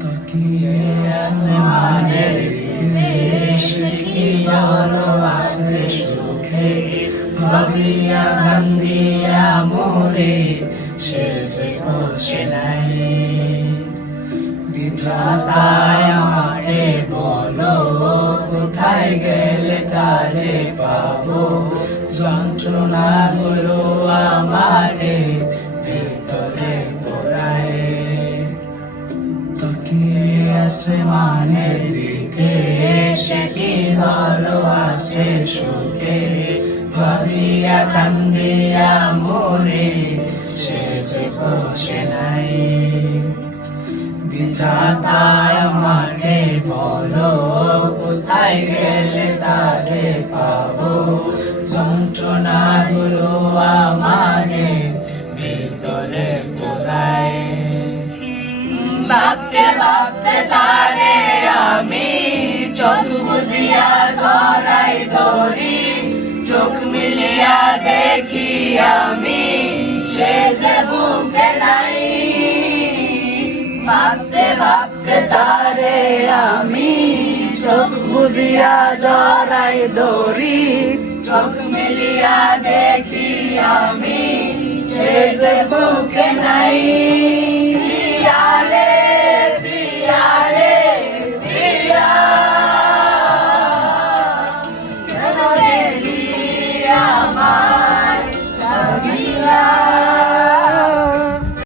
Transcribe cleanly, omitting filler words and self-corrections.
তাকিয়ে আসমানের দিকে সে কি ভালো আছে সুখে ভাবিয়া কান্দিয়া মোরে সে যে করছে নাই বিধাতায় আমাকে বলো কোথায় গেলে তারে পাবো যন্ত্রণা গুলো আমাকে ভিতরে পোড়ায় তাকিয়ে আসমানের দিকে সে কি ভালো আছে সুখে ভাবিয়া কান্দিয়া মোরে সে যে বসে নাই বিধাতায় আমাকে বলো কোথায় গেলে তারে পাবো যন্ত্রণা গুলো আমাকে ভিতরে পোড়ায় ভাবতে ভাবতে তারে আমি চোখ বুঝিয়া জড়াই ধরি চোখ মিলিয়া দেখি আমি সে যে বুকে নাই ভাবতে ভাবতে তারে আমি চোখ বুঝিয়া জড়াই ধরি চোখ মিলিয়া দেখি আমি সে যে বুকে নাই